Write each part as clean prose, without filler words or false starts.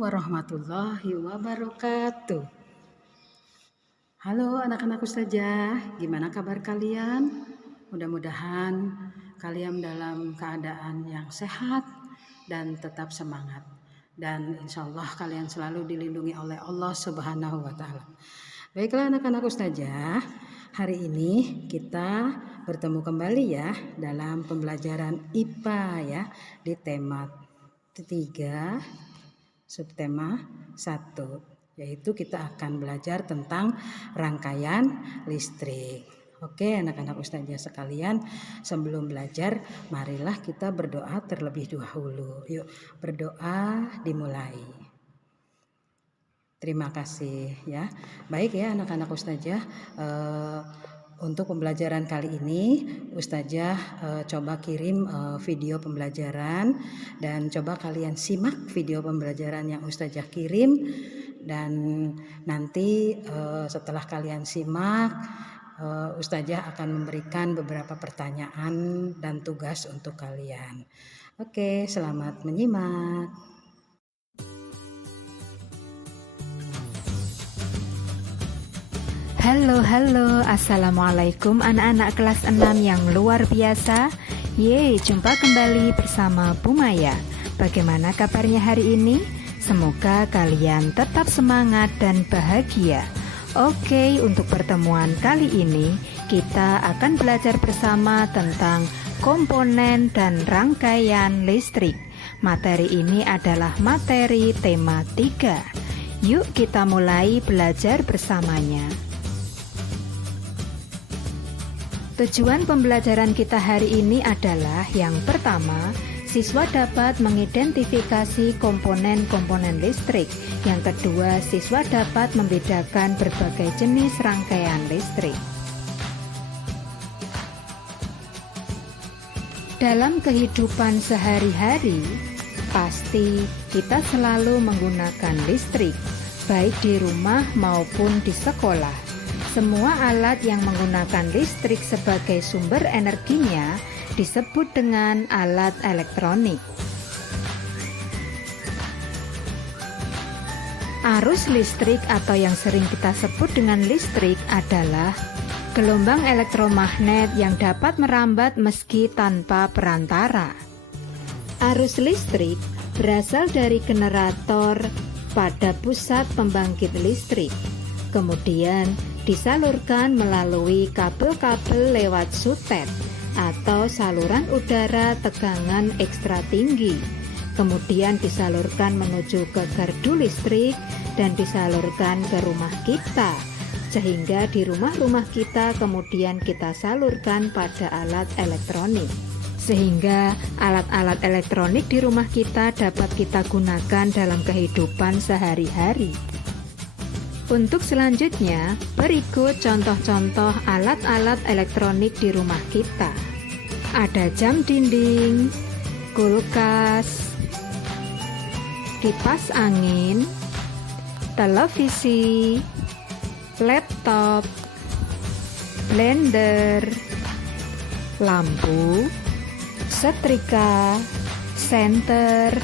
warahmatullahi wabarakatuh. Halo anak-anak ustazah, gimana kabar kalian? Mudah-mudahan kalian dalam keadaan yang sehat dan tetap semangat. Dan insya Allah kalian selalu dilindungi oleh Allah Subhanahu wa Ta'ala. Baiklah anak-anak ustazah, hari ini kita bertemu kembali ya dalam pembelajaran IPA ya di tema 3 subtema 1, yaitu kita akan belajar tentang rangkaian listrik. Oke anak-anak ustazah sekalian, sebelum belajar marilah kita berdoa terlebih dahulu. Yuk berdoa dimulai. Terima kasih ya. Baik ya anak-anak ustazah, untuk pembelajaran kali ini ustazah coba kirim video pembelajaran dan coba kalian simak video pembelajaran yang ustazah kirim, dan nanti setelah kalian simak ustazah akan memberikan beberapa pertanyaan dan tugas untuk kalian. Oke, selamat menyimak. Halo, assalamualaikum anak-anak kelas 6 yang luar biasa. Jumpa kembali bersama Bu Maya. Bagaimana kabarnya hari ini? Semoga kalian tetap semangat dan bahagia. Oke, untuk pertemuan kali ini kita akan belajar bersama tentang komponen dan rangkaian listrik. Materi ini adalah materi tema 3. Yuk kita mulai belajar bersamanya. Tujuan pembelajaran kita hari ini adalah yang pertama, siswa dapat mengidentifikasi komponen-komponen listrik. Yang kedua, siswa dapat membedakan berbagai jenis rangkaian listrik. Dalam kehidupan sehari-hari, pasti kita selalu menggunakan listrik, baik di rumah maupun di sekolah. Semua alat yang menggunakan listrik sebagai sumber energinya disebut dengan alat elektronik. Arus listrik atau yang sering kita sebut dengan listrik adalah gelombang elektromagnet yang dapat merambat meski tanpa perantara. Arus listrik berasal dari generator pada pusat pembangkit listrik, kemudian disalurkan melalui kabel-kabel lewat sutet atau saluran udara tegangan ekstra tinggi, kemudian disalurkan menuju ke gardu listrik dan disalurkan ke rumah kita, sehingga di rumah-rumah kita kemudian kita salurkan pada alat elektronik, sehingga alat-alat elektronik di rumah kita dapat kita gunakan dalam kehidupan sehari-hari. Untuk selanjutnya, berikut contoh-contoh alat-alat elektronik di rumah kita. Ada jam dinding, kulkas, kipas angin, televisi, laptop, blender, lampu, setrika, senter,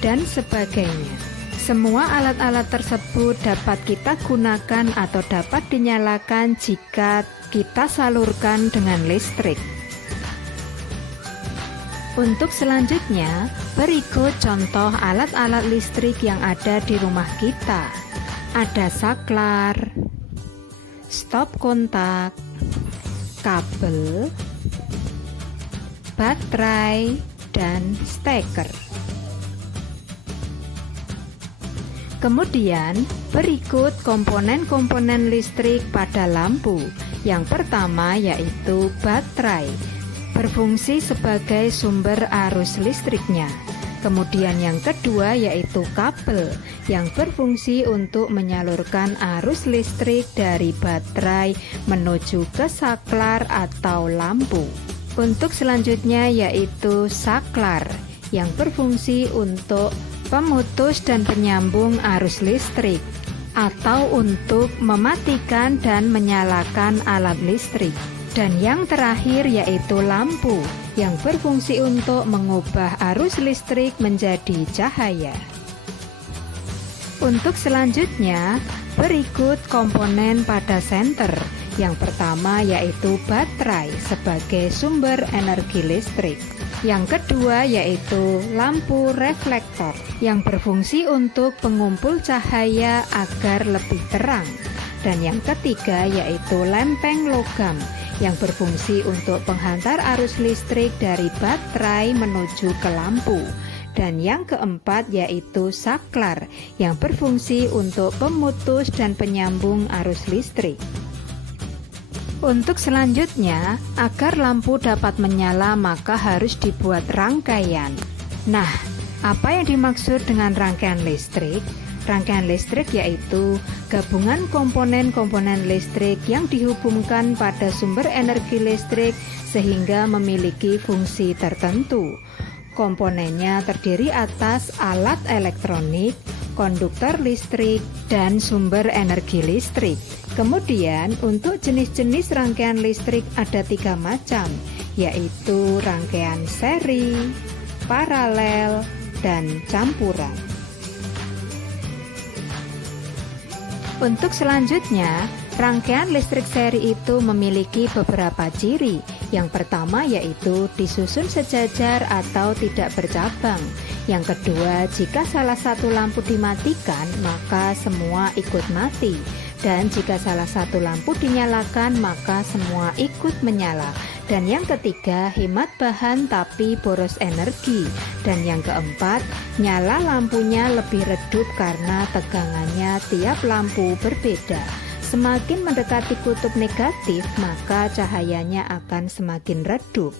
dan sebagainya. Semua alat-alat tersebut dapat kita gunakan atau dapat dinyalakan jika kita salurkan dengan listrik. Untuk selanjutnya, berikut contoh alat-alat listrik yang ada di rumah kita. Ada saklar, stop kontak, kabel, baterai, dan steker. Kemudian, berikut komponen-komponen listrik pada lampu. Yang pertama yaitu baterai, berfungsi sebagai sumber arus listriknya. Kemudian yang kedua yaitu kabel, yang berfungsi untuk menyalurkan arus listrik dari baterai menuju ke saklar atau lampu. Untuk selanjutnya yaitu saklar, yang berfungsi untuk pemutus dan penyambung arus listrik atau untuk mematikan dan menyalakan alat listrik. Dan yang terakhir yaitu lampu, yang berfungsi untuk mengubah arus listrik menjadi cahaya. Untuk selanjutnya, berikut komponen pada senter. Yang pertama yaitu baterai sebagai sumber energi listrik. Yang kedua yaitu lampu reflektor yang berfungsi untuk pengumpul cahaya agar lebih terang. Dan yang ketiga yaitu lempeng logam yang berfungsi untuk penghantar arus listrik dari baterai menuju ke lampu. Dan yang keempat yaitu saklar yang berfungsi untuk pemutus dan penyambung arus listrik. Untuk selanjutnya, agar lampu dapat menyala maka harus dibuat rangkaian. Nah, apa yang dimaksud dengan rangkaian listrik? Rangkaian listrik yaitu gabungan komponen-komponen listrik yang dihubungkan pada sumber energi listrik sehingga memiliki fungsi tertentu. Komponennya terdiri atas alat elektronik, konduktor listrik, dan sumber energi listrik. Kemudian untuk jenis-jenis rangkaian listrik ada 3 macam, yaitu rangkaian seri, paralel, dan campuran. Untuk selanjutnya, rangkaian listrik seri itu memiliki beberapa ciri. Yang pertama yaitu disusun sejajar atau tidak bercabang. Yang kedua, jika salah satu lampu dimatikan, maka semua ikut mati. Dan jika salah satu lampu dinyalakan, maka semua ikut menyala. Dan yang ketiga, hemat bahan tapi boros energi. Dan yang keempat, nyala lampunya lebih redup karena tegangannya tiap lampu berbeda. Semakin mendekati kutub negatif, maka cahayanya akan semakin redup.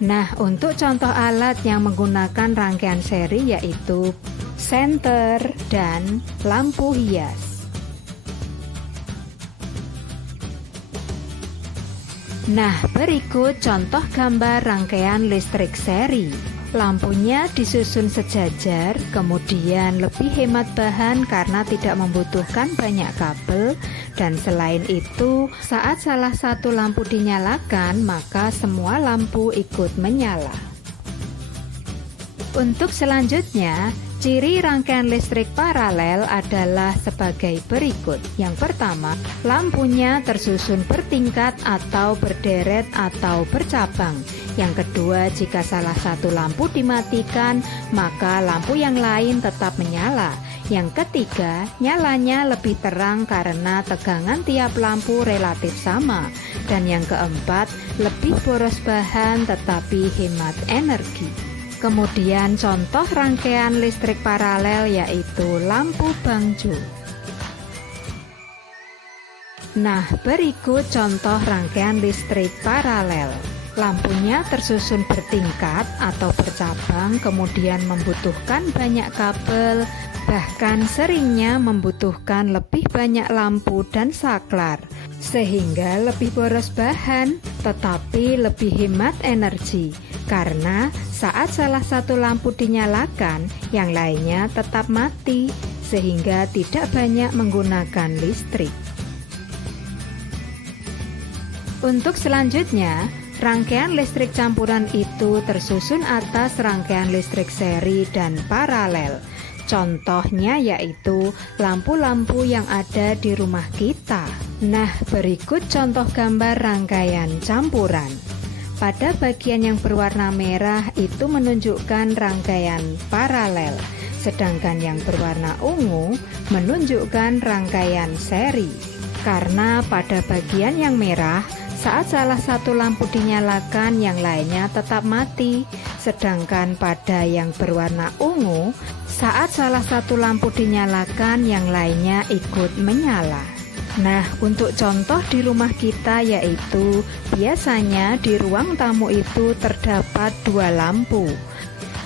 Nah, untuk contoh alat yang menggunakan rangkaian seri yaitu senter dan lampu hias. Nah, berikut contoh gambar rangkaian listrik seri. Lampunya disusun sejajar, kemudian lebih hemat bahan karena tidak membutuhkan banyak kabel, dan selain itu, saat salah satu lampu dinyalakan, maka semua lampu ikut menyala. Untuk selanjutnya, ciri rangkaian listrik paralel adalah sebagai berikut. Yang pertama, lampunya tersusun bertingkat atau berderet atau bercabang. Yang kedua, jika salah satu lampu dimatikan, maka lampu yang lain tetap menyala. Yang ketiga, nyalanya lebih terang karena tegangan tiap lampu relatif sama. Dan yang keempat, lebih boros bahan tetapi hemat energi. Kemudian contoh rangkaian listrik paralel yaitu lampu bangjo. Nah, berikut contoh rangkaian listrik paralel. Lampunya tersusun bertingkat atau bercabang, kemudian membutuhkan banyak kabel, bahkan seringnya membutuhkan lebih banyak lampu dan saklar, sehingga lebih boros bahan, tetapi lebih hemat energi. Karena saat salah satu lampu dinyalakan, yang lainnya tetap mati, sehingga tidak banyak menggunakan listrik. Untuk selanjutnya, rangkaian listrik campuran itu tersusun atas rangkaian listrik seri dan paralel. Contohnya yaitu lampu-lampu yang ada di rumah kita. Nah, berikut contoh gambar rangkaian campuran. Pada bagian yang berwarna merah itu menunjukkan rangkaian paralel, sedangkan yang berwarna ungu menunjukkan rangkaian seri. Karena pada bagian yang merah, saat salah satu lampu dinyalakan, yang lainnya tetap mati. Sedangkan pada yang berwarna ungu, saat salah satu lampu dinyalakan, yang lainnya ikut menyala. Nah, untuk contoh di rumah kita yaitu biasanya di ruang tamu itu terdapat 2 lampu.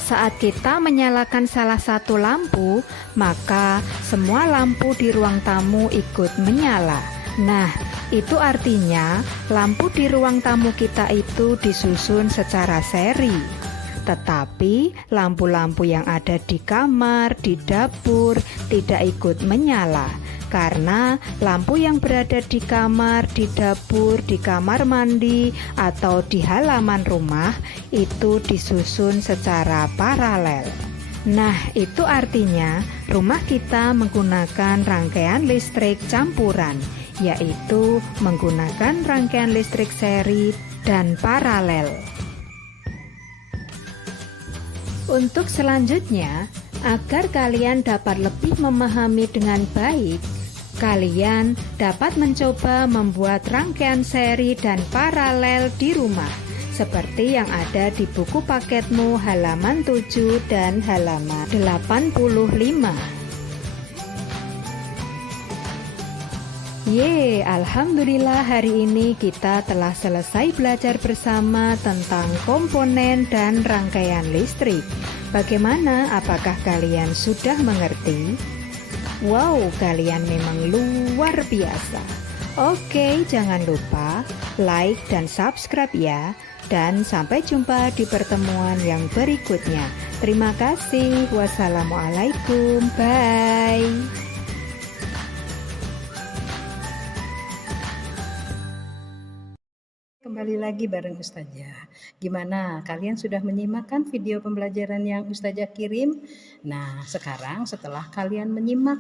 Saat kita menyalakan salah satu lampu, maka semua lampu di ruang tamu ikut menyala. Nah, itu artinya lampu di ruang tamu kita itu disusun secara seri. Tetapi lampu-lampu yang ada di kamar, di dapur tidak ikut menyala. Karena lampu yang berada di kamar, di dapur, di kamar mandi, atau di halaman rumah itu disusun secara paralel. Nah, itu artinya rumah kita menggunakan rangkaian listrik campuran, yaitu menggunakan rangkaian listrik seri dan paralel. Untuk selanjutnya, agar kalian dapat lebih memahami dengan baik, kalian dapat mencoba membuat rangkaian seri dan paralel di rumah, seperti yang ada di buku paketmu halaman 7 dan halaman 85. Alhamdulillah hari ini kita telah selesai belajar bersama tentang komponen dan rangkaian listrik. Bagaimana? Apakah kalian sudah mengerti? Wow, kalian memang luar biasa. Oke, jangan lupa like dan subscribe ya. Dan sampai jumpa di pertemuan yang berikutnya. Terima kasih. Wassalamualaikum. Bye. Kembali lagi bareng Ustazah. Gimana? Kalian sudah menyimak kan video pembelajaran yang Ustazah kirim? Nah, sekarang setelah kalian menyimak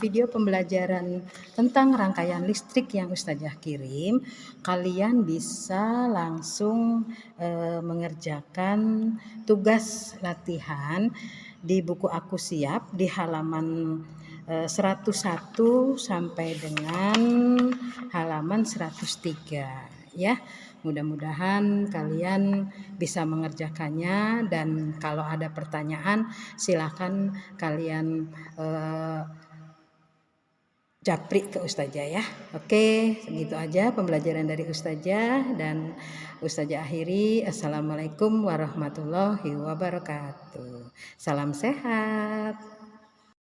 video pembelajaran tentang rangkaian listrik yang Ustazah kirim, kalian bisa langsung mengerjakan tugas latihan di buku Aku Siap di halaman 101 sampai dengan halaman 103 ya. Mudah-mudahan kalian bisa mengerjakannya, dan kalau ada pertanyaan silakan kalian japri ke Ustazah ya. Oke, segitu aja pembelajaran dari Ustazah, dan Ustazah akhiri. Assalamualaikum warahmatullahi wabarakatuh. Salam sehat.